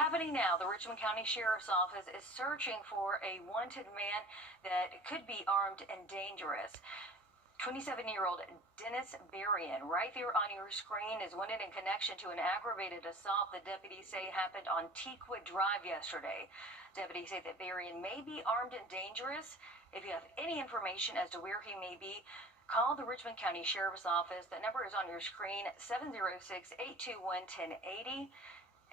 Happening now, the Richmond County Sheriff's Office is searching for a wanted man that could be armed and dangerous. 27-year-old Dennis Berrien, right there on your screen, is wanted in connection to an aggravated assault that deputies say happened on Teakwood Drive yesterday. Deputies say that Berrien may be armed and dangerous. If you have any information as to where he may be, call the Richmond County Sheriff's Office. That number is on your screen, 706-821-1080.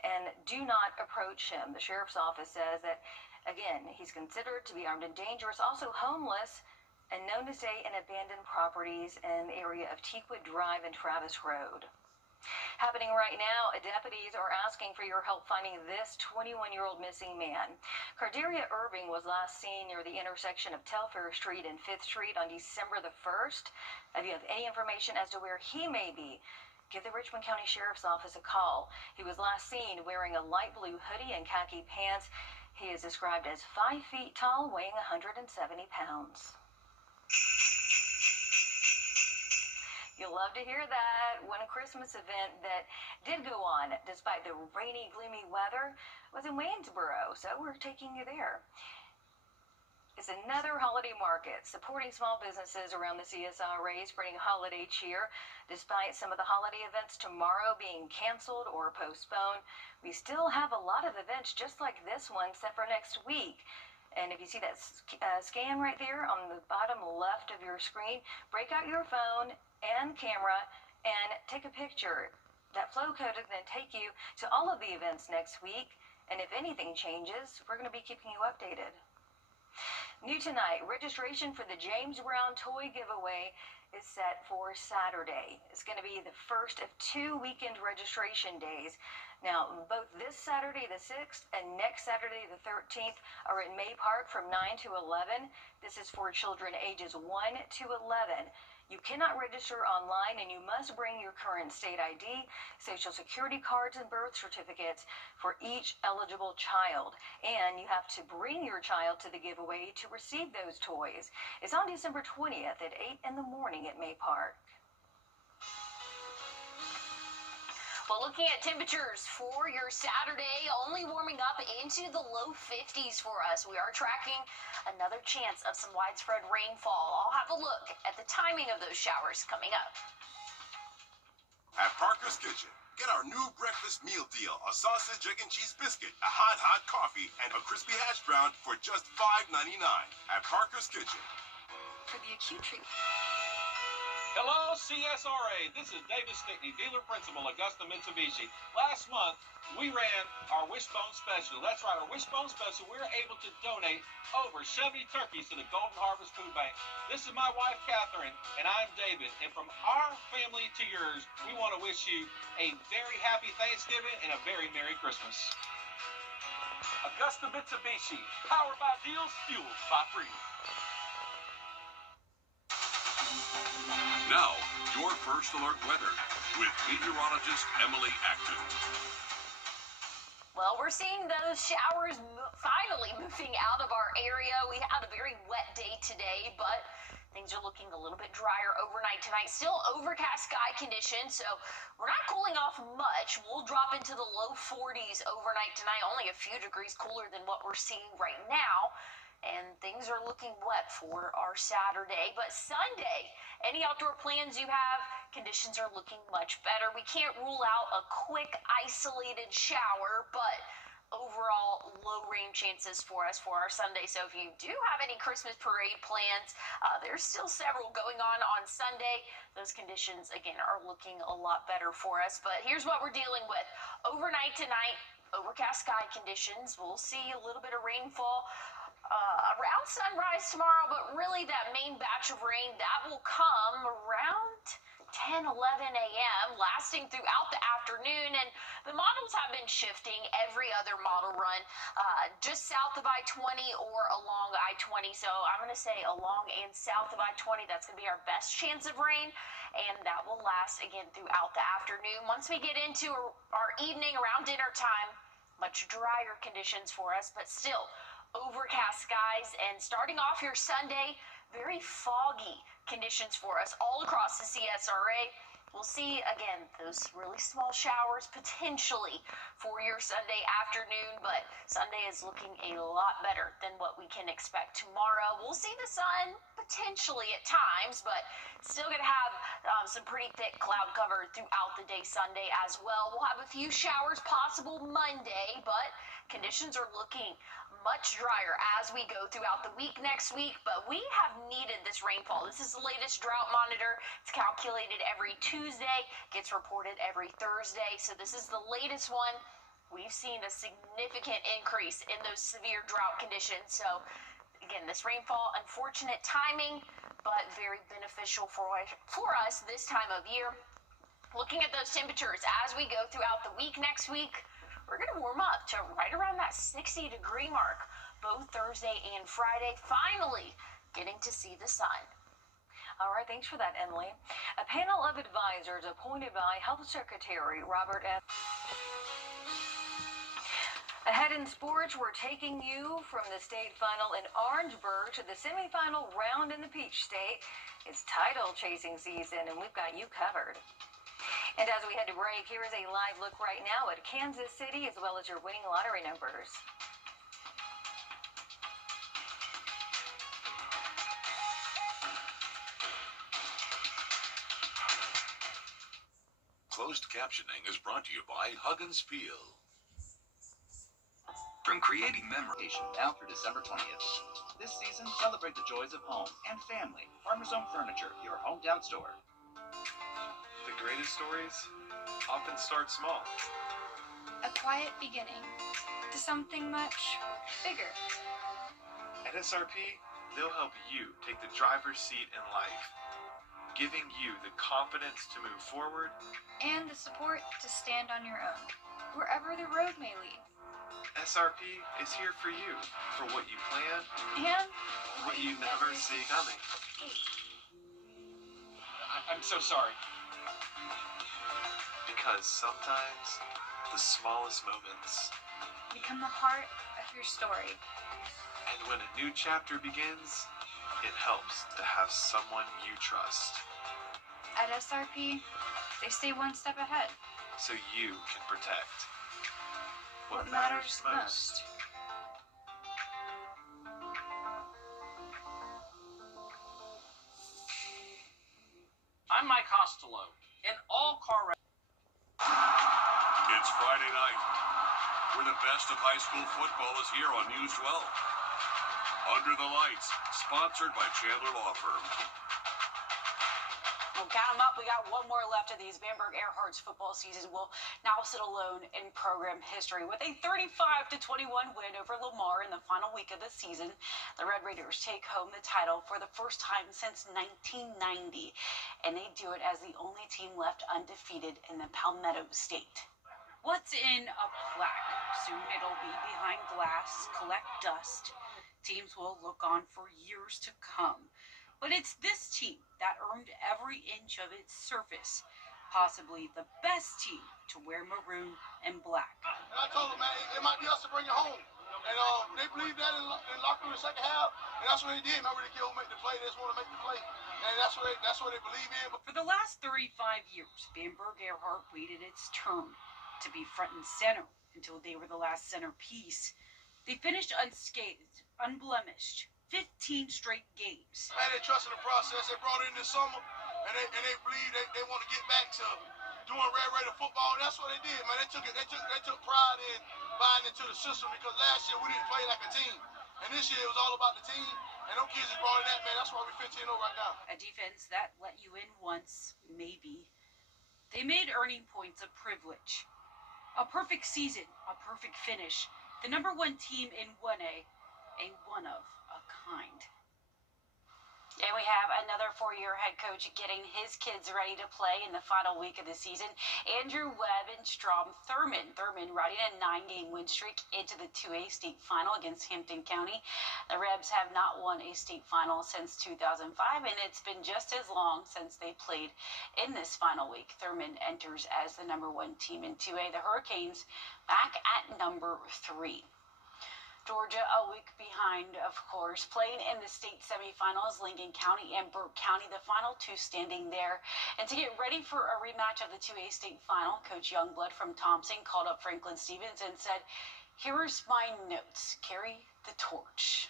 And do not approach him. The Sheriff's Office says that, again, he's considered to be armed and dangerous, also homeless, and known to stay in abandoned properties in the area of Teakwood Drive and Travis Road. Happening right now, deputies are asking for your help finding this 21-year-old missing man. Cardaria Irving was last seen near the intersection of Telfair Street and 5th Street on December the 1st. If you have any information as to where he may be, give the Richmond County Sheriff's Office a call. He was last seen wearing a light blue hoodie and khaki pants. He is described as 5 feet tall, weighing 170 pounds. You'll love to hear that. One Christmas event that did go on despite the rainy, gloomy weather was in Waynesboro, so we're taking you there. It's another holiday market supporting small businesses around the CSRA, spreading holiday cheer. Despite some of the holiday events tomorrow being canceled or postponed, we still have a lot of events just like this one set for next week. And if you see that scan right there on the bottom left of your screen, break out your phone and camera and take a picture. That flow code is going to take you to all of the events next week. And if anything changes, we're going to be keeping you updated. New tonight, registration for the James Brown toy giveaway is set for Saturday. It's going to be the first of 2 weekend registration days. Now, both this Saturday the 6th and next Saturday the 13th are at May Park from 9 to 11. This is for children ages 1 to 11. You cannot register online, and you must bring your current state ID, social security cards, and birth certificates for each eligible child. And you have to bring your child to the giveaway to receive those toys. It's on December 20th at 8 in the morning at May Park. Well, looking at temperatures for your Saturday, only warming up into the low 50s for us. We are tracking another chance of some widespread rainfall. I'll have a look at the timing of those showers coming up. At Parker's Kitchen, get our new breakfast meal deal. A sausage, egg, and cheese biscuit, a hot coffee, and a crispy hash brown for just $5.99 at Parker's Kitchen. For the acute treatment. Hello, CSRA. This is David Stickney, dealer principal, Augusta Mitsubishi. Last month, we ran our Wishbone Special. That's right, our Wishbone Special. We were able to donate over 70 turkeys to the Golden Harvest Food Bank. This is my wife, Catherine, and I'm David. And from our family to yours, we want to wish you a very happy Thanksgiving and a very Merry Christmas. Augusta Mitsubishi, powered by deals, fueled by freedom. Now, your first alert weather with meteorologist Emily Acton. Well, we're seeing those showers finally moving out of our area. We had a very wet day today, but things are looking a little bit drier overnight tonight. Still overcast sky conditions, so we're not cooling off much. We'll drop into the low 40s overnight tonight, only a few degrees cooler than what we're seeing right now. And things are looking wet for our Saturday. But Sunday, any outdoor plans you have, conditions are looking much better. We can't rule out a quick, isolated shower, but overall low rain chances for us for our Sunday. So if you do have any Christmas parade plans, there's still several going on Sunday. Those conditions, again, are looking a lot better for us. But here's what we're dealing with. Overnight tonight, overcast sky conditions. We'll see a little bit of rainfall around sunrise tomorrow, but really that main batch of rain, that will come around 10, 11 a.m., lasting throughout the afternoon. And the models have been shifting every other model run just south of I-20 or along I-20. So I'm going to say along and south of I-20, that's going to be our best chance of rain. And that will last, again, throughout the afternoon. Once we get into our evening around dinner time, much drier conditions for us, but still overcast skies. And starting off your Sunday, very foggy conditions for us all across the CSRA. We'll see, again, those really small showers potentially for your Sunday afternoon, but Sunday is looking a lot better than what we can expect tomorrow. We'll see the sun potentially at times, but still going to have some pretty thick cloud cover throughout the day Sunday as well. We'll have a few showers possible Monday, but conditions are looking much drier as we go throughout the week next week, but we have needed this rainfall. This is the latest drought monitor. It's calculated every Tuesday, gets reported every Thursday, so this is the latest one. We've seen a significant increase in those severe drought conditions, so again, this rainfall, unfortunate timing, but very beneficial for us this time of year. Looking at those temperatures as we go throughout the week next week, we're going to warm up to right around that 60-degree mark, both Thursday and Friday, finally getting to see the sun. All right, thanks for that, Emily. A panel of advisors appointed by Health Secretary Robert F. Ahead in sports, we're taking you from the state final in Orangeburg to the semifinal round in the Peach State. It's title chasing season, and we've got you covered. And as we head to break, here is a live look right now at Kansas City as well as your winning lottery numbers. Closed captioning is brought to you by Huggins Peel. From creating memories now through December 20th. This season, celebrate the joys of home and family. Farmers Own Furniture, your hometown store. The greatest stories often start small. A quiet beginning to something much bigger. At SRP, they'll help you take the driver's seat in life, giving you the confidence to move forward And the support to stand on your own, wherever the road may lead. SRP is here for you, for what you plan, And what you never see coming. I'm so sorry. Because sometimes the smallest moments, become the heart of your story. and when a new chapter begins, it helps to have someone you trust, At SRP, they stay one step ahead. so you can protect What matters most. I'm Mike Costello. In all car It's Friday night, where the best of high school football is here on News 12. Under the Lights, sponsored by Chandler Law Firm. Well, count them up. We got one more left of these. Bamberg Earhart's football season will now sit alone in program history with a 35-21 win over Lamar in the final week of the season. The Red Raiders take home the title for the first time since 1990, and they do it as the only team left undefeated in the Palmetto State. What's in a plaque? Soon it'll be behind glass, collect dust. Teams will look on for years to come. But it's this team that earned every inch of its surface, possibly the best team to wear maroon and black. And I told them, man, it might be us to bring it home. And they believed that in locker room the second half, and that's what they did. Remember, the kid who make the play, they just want to make the play. And that's what they believe in. For the last 35 years, Bamberg Earhart waited its turn to be front and center until they were the last centerpiece. They finished unscathed, unblemished, 15 straight games. Man, they trusted the process. They brought it in this summer, and they believe they want to get back to doing Red Raider football. And that's what they did, man. They took pride in buying into the system, because last year we didn't play like a team, and this year it was all about the team. And them kids just brought in that, man. That's why we 15-0 right now. A defense that let you in once, maybe. They made earning points a privilege. A perfect season, a perfect finish. The number one team in 1A, a one of a kind. And we have another four-year head coach getting his kids ready to play in the final week of the season. Andrew Webb and Strom Thurmond. Thurmond riding a 9-game win streak into the 2A state final against Hampton County. The Rebs have not won a state final since 2005, and it's been just as long since they played in this final week. Thurmond enters as the number one team in 2A. The Hurricanes back at number 3. Georgia a week behind, of course, playing in the state semifinals. Lincoln County and Burke County, the final two standing there. And to get ready for a rematch of the 2A state final, Coach Youngblood from Thompson called up Franklin Stevens and said, "Here's my notes. Carry the torch."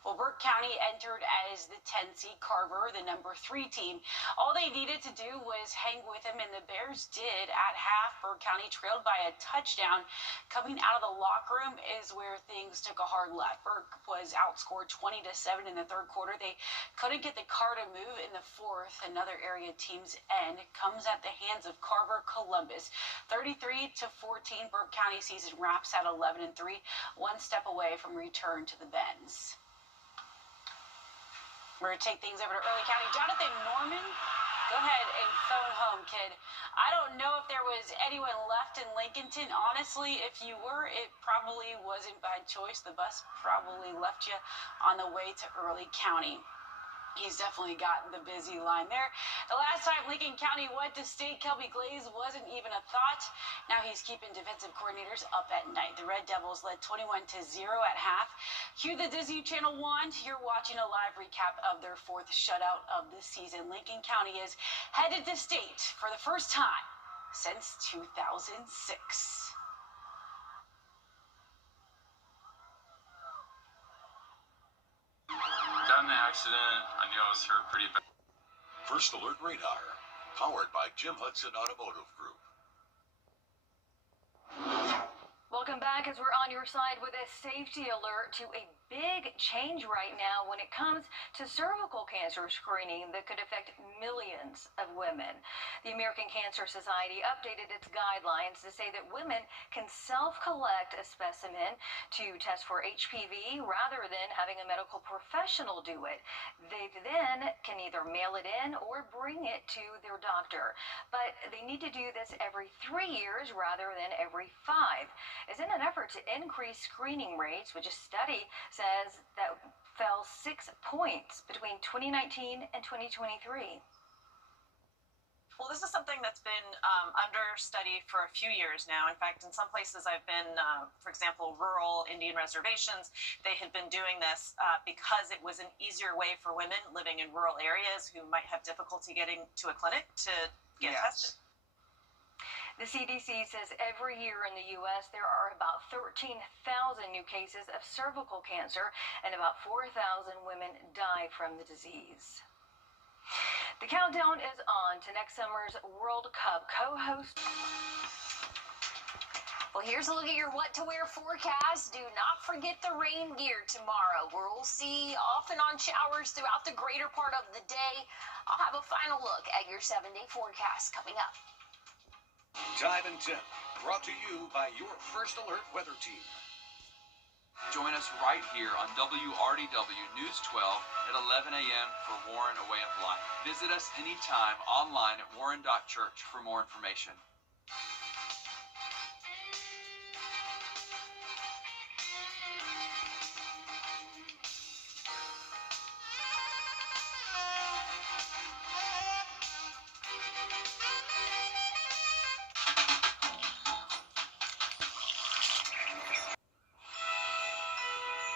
Well, Burke County entered as the 10 seed. Carver, the number 3 team. All they needed to do was hang with them, and the Bears did at half. Burke County trailed by a touchdown. Coming out of the locker room is where things took a hard left. Burke was outscored 20-7 in the third quarter. They couldn't get the car to move in the fourth. Another area team's end comes at the hands of Carver Columbus. 33-14. Burke County season wraps at 11-3, one step away from return to the Benz. We're going to take things over to Early County. Jonathan Norman, go ahead and phone home, kid. I don't know if there was anyone left in Lincolnton. Honestly, if you were, it probably wasn't by choice. The bus probably left you on the way to Early County. He's definitely got the busy line there. The last time Lincoln County went to state, Kelby Glaze wasn't even a thought. Now he's keeping defensive coordinators up at night. The Red Devils led 21-0 at half. Cue the Disney Channel 1. You're watching a live recap of their 4th shutout of the season. Lincoln County is headed to state for the first time since 2006. Got in the accident. I knew I was hurt pretty bad. First Alert Radar, powered by Jim Hudson Automotive Group. Welcome back as we're on your side with a safety alert to a big change right now when it comes to cervical cancer screening that could affect millions of women. The American Cancer Society updated its guidelines to say that women can self-collect a specimen to test for HPV rather than having a medical professional do it. They then can either mail it in or bring it to their doctor. But they need to do this every 3 years rather than every 5. As in an effort to increase screening rates, which a study says that fell 6 points between 2019 and 2023. Well, this is something that's been under study for a few years now. In fact, in some places I've been, for example, rural Indian reservations, they had been doing this because it was an easier way for women living in rural areas who might have difficulty getting to a clinic to get tested. The CDC says every year in the U.S. there are about 13,000 new cases of cervical cancer and about 4,000 women die from the disease. The countdown is on to next summer's World Cup. Co-host. Well, here's a look at your what to wear forecast. Do not forget the rain gear tomorrow, where we'll see off and on showers throughout the greater part of the day. I'll have a final look at your 7-day forecast coming up. Time and Temp, brought to you by your First Alert weather team. Join us right here on WRDW News 12 at 11 a.m. for Warren A Way of Life. Visit us anytime online at warren.church for more information.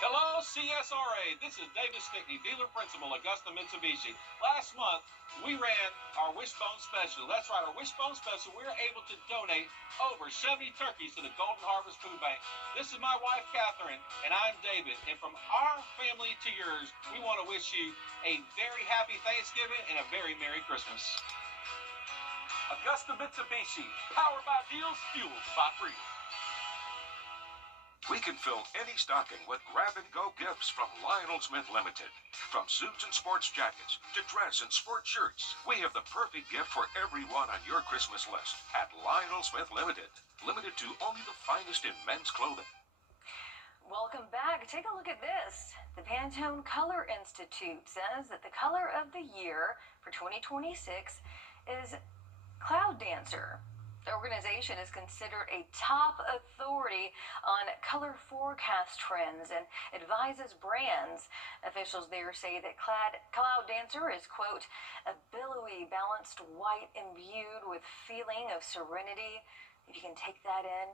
Hello, CSRA. This is David Stickney, dealer principal, Augusta Mitsubishi. Last month, we ran our Wishbone Special. That's right, our Wishbone Special. We were able to donate over 70 turkeys to the Golden Harvest Food Bank. This is my wife, Catherine, and I'm David. And from our family to yours, we want to wish you a very happy Thanksgiving and a very Merry Christmas. Augusta Mitsubishi, powered by deals, fueled by freedom. We can fill any stocking with grab-and-go gifts from Lionel Smith Limited. From suits and sports jackets to dress and sport shirts, we have the perfect gift for everyone on your Christmas list at Lionel Smith Limited. Limited to only the finest in men's clothing. Welcome back. Take a look at this. The Pantone Color Institute says that the color of the year for 2026 is Cloud Dancer. The organization is considered a top authority on color forecast trends and advises brands. Officials there say that Cloud Dancer is, quote, a billowy, balanced white imbued with feeling of serenity. If you can take that in,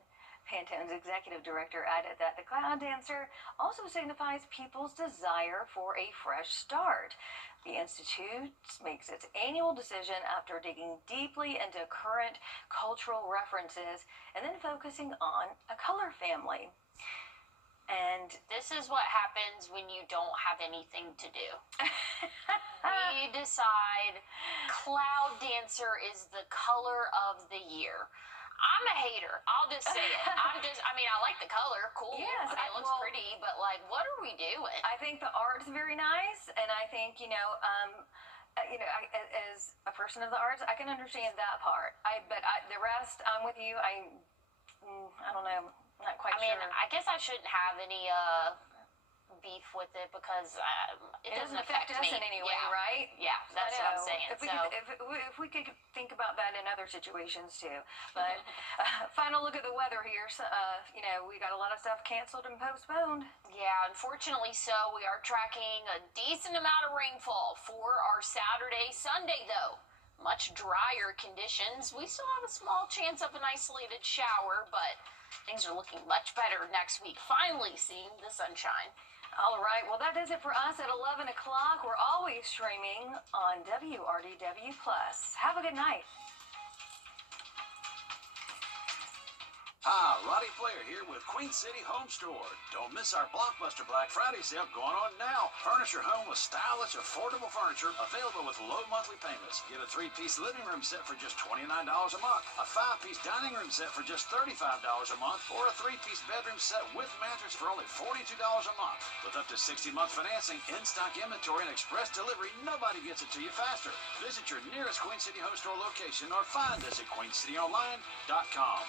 Pantone's executive director added that the Cloud Dancer also signifies people's desire for a fresh start. The Institute makes its annual decision after digging deeply into current cultural references and then focusing on a color family. And this is what happens when you don't have anything to do. We decide Cloud Dancer is the color of the year. I'm a hater. I'll just say it. I mean, I like the color. Cool. Yes, I mean, it looks pretty, but like, what are we doing? I think the art's very nice, and I think, as a person of the arts, I can understand that part. But the rest, I'm with you. I don't know. Not quite sure. I mean, I guess I shouldn't have any beef with it because it doesn't affect us me in any way, right? Yeah, that's what I'm saying. If we could think about that in other situations too. But final look at the weather here. So, we got a lot of stuff canceled and postponed. Yeah, unfortunately so. We are tracking a decent amount of rainfall for our Saturday, Sunday though. Much drier conditions. We still have a small chance of an isolated shower, but things are looking much better next week. Finally seeing the sunshine. All right, well, that does it for us at 11 o'clock. We're always streaming on WRDW+. Have a good night. Hi, Roddy Player here with Queen City Home Store. Don't miss our Blockbuster Black Friday sale going on now. Furnish your home with stylish, affordable furniture available with low monthly payments. Get a 3-piece living room set for just $29 a month, a 5-piece dining room set for just $35 a month, or a 3-piece bedroom set with mattress for only $42 a month. With up to 60-month financing, in-stock inventory, and express delivery, nobody gets it to you faster. Visit your nearest Queen City Home Store location or find us at queencityonline.com.